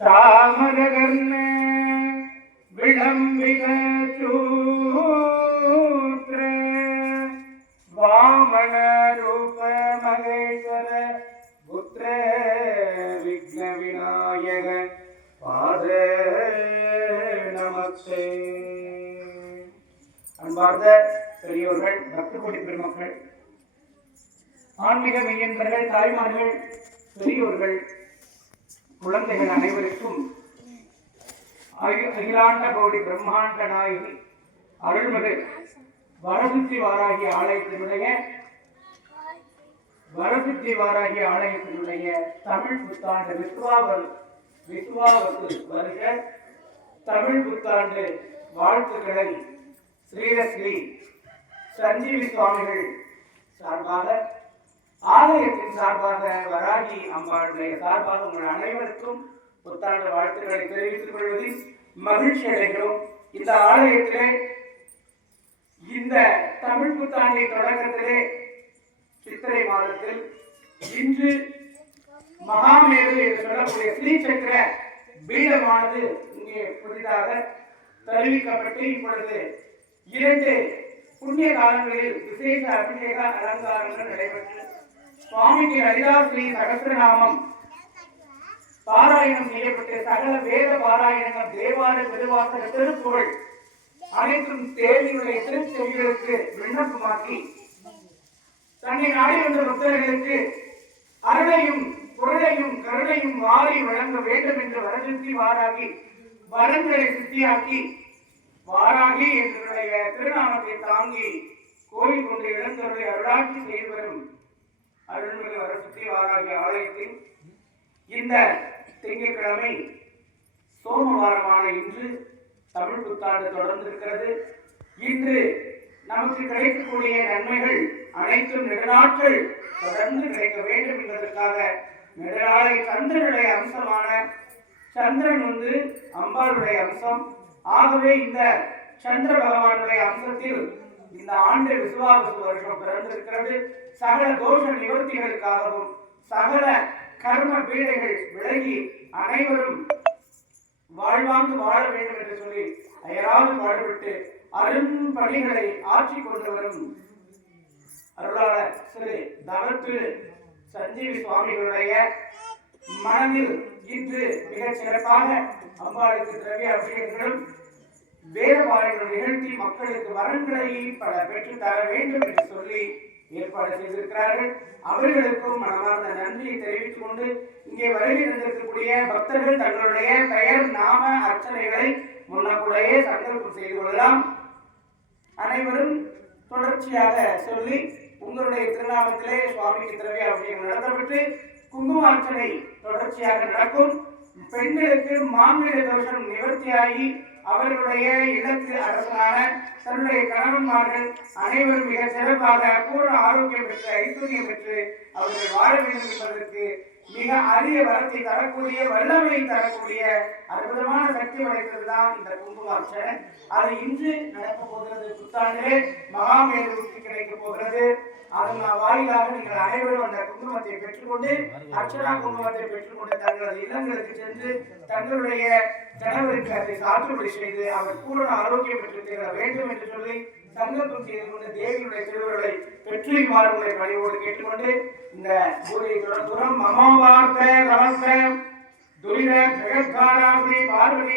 தாமரகர்ண விளம்பிக சூத்ர வாமன ரூப மகேஸ்வர புத்திர விக்ன விநாயக பாத நமஸ்தே. அன்பார்ந்த பெரியோர்கள், பக்த கோடி பெருமக்கள், ஆன்மீக மெய்யன்பர்கள், தாய்மார்கள், பெரியோர்கள், குழந்தைகள் அனைவருக்கும் அகிலாண்ட கோடி பிரம்மாண்ட நாயகி அருள்மிகு வரசித்தி வாராகி ஆலயத்தினுடைய தமிழ் புத்தாண்டு விசுவாவத்து வருக தமிழ் புத்தாண்டு வாழ்த்துக்களை ஸ்ரீரஸ்ரீ சஞ்சீவி சுவாமிகள் சார்பாக, ஆலயத்தின் சார்பாக, வராகி அம்பாளுடைய சார்பாக உங்கள் அனைவருக்கும் புத்தாண்டு வாழ்த்துக்களை தெரிவித்துக் கொள்வதில் மகிழ்ச்சி அடைகிறோம். இந்த ஆலயத்திலே இந்த தமிழ் புத்தாண்டை தொடக்கத்திலே சித்திரை மாதத்தில் இன்று மகாமேரு என்று சொல்லக்கூடிய ஸ்ரீசக்கர பீடமானது இங்கே புதிதாக தெரிவிக்கப்பட்டு இப்பொழுது 2 புண்ணிய காலங்களில் விசேஷ அபிஷேக அலங்காரங்கள் நடைபெற்று சுவாமிக்கு லலிதாஸ்ரீ சகஸ்ரநாமம் பாராயணம் செய்யப்பட்டு சகல வேத பாராயணங்கள், தேவார, திருவாசக, திருப்புகழ் அனைத்தும் தேவியுடைய திருச்செவிகளுக்கு விண்ணப்பமாக்கி தன்னை நாடி வந்த பக்தர்களுக்கு அருளையும் பொருளையும் கருணையும் வாரி வழங்க வேண்டும் என்று வரசித்தி வாராகி வரங்களை சித்தியாக்கி வாராகி என்னுடைய திருநாமத்தை தாங்கி கோயில் கொண்டு இழந்தவர்களை அருளாட்சி செய்து வரும் அருள்மிகு வரசித்தி வாராகி ஆலயத்தின் இந்த திங்கட்கிழமை சோமவாரமான இன்று தமிழ் புத்தாண்டு தொடர்ந்திருக்கிறது. இன்று நமக்கு கிடைக்கக்கூடிய நன்மைகள் அனைத்தும் நெடுநாட்கள் தொடர்ந்து கிடைக்க வேண்டும் என்பதற்காக நெடுநாளை சந்திரனுடைய அம்சமான சந்திரன் அம்பாளுடைய அம்சம். ஆகவே இந்த சந்திர பகவானுடைய அம்சத்தில் இந்த ஆண்டு விசுவாவசு வருஷம் பிறந்திருக்கிறது. சகல தோஷ நிவர்த்திகளுக்காகவும் சகல கர்ம பீடைகள் விலகி அனைவரும் வாழ்வாங்கு வாழ வேண்டும் என்று சொல்லி அயராது பாடுபட்டு அரும்பணிகளை ஆட்சி கொண்டு வரும் அருளாளர் திரு தவத்திரு சஞ்சீவி சுவாமிகளுடைய மனதில் இன்று மிகச் சிறப்பாக அம்பாளுக்கு திரவிய அபிஷேகங்களும் வேத பாடல்கள் நிகழ்த்தி மக்களுக்கு வரன்களை பல பெற்று தர வேண்டும் என்று சொல்லி ஏற்பாடு செய்திருக்கிறார்கள். அவர்களுக்கும் மனமார்ந்த நன்றியை தெரிவித்துக் கொண்டு இங்கே வருகை தந்திருக்கக்கூடிய பக்தர்கள் தங்களுடைய பெயர் நாம அர்ச்சனைகளை முன்னக்கூடையே சங்கல்பம் செய்து கொள்ளலாம். அனைவரும் தொடர்ச்சியாக சொல்லி உங்களுடைய திருநாமத்திலே சுவாமிக்கு திரவிய அபிஷேகம் நடத்தப்பட்டு குங்கும அர்ச்சனை தொடர்ச்சியாக நடக்கும். பெண்களுக்கு மாங்கல்ய தோஷம் நிவர்த்தியாகி அவர்களுடைய இலக்கு அரசனான தன்னுடைய கணவன்மார்கள் அனைவரும் மிக சிறப்பாக பூர்ண ஆரோக்கியம் பெற்று ஐஸ்வர்யம் பெற்று அவர்கள் வாழ வேண்டும் என்பதற்கு மிக அரிய வரத்தை தரக்கூடிய, வல்லமையை தரக்கூடிய அற்புதமான சக்தி படைத்ததுதான் இந்த குங்கும அர்ச்சனை. அது இன்று நடக்க போகிறது. புத்தாண்டிலே மகாமேருவுக்கு கிடைக்க போகிறது. அதன் வாயிலாக நீங்கள் அனைவரும் அந்த குங்குமத்தை பெற்றுக்கொண்டு, அர்ச்சனா குங்குமத்தை பெற்றுக்கொண்டு தங்களது இல்லங்களுக்கு சென்று தங்களுடைய கணவருக்கு அதை சாற்றுபடி செய்து அவர் பூரண ஆரோக்கியம் பெற்று தர வேண்டும் என்று சொல்லி சங்கல்பம் செய்து கொண்டு தேவியுடைய திருவுருளை பெற்றுமாறுகளை பணிவோடு கேட்டுக்கொண்டு இந்த பூஜையை தொடர்ந்தும் மமவார்த்த நமஸ்தே துரித ஜெகத்காராசி பார்வதி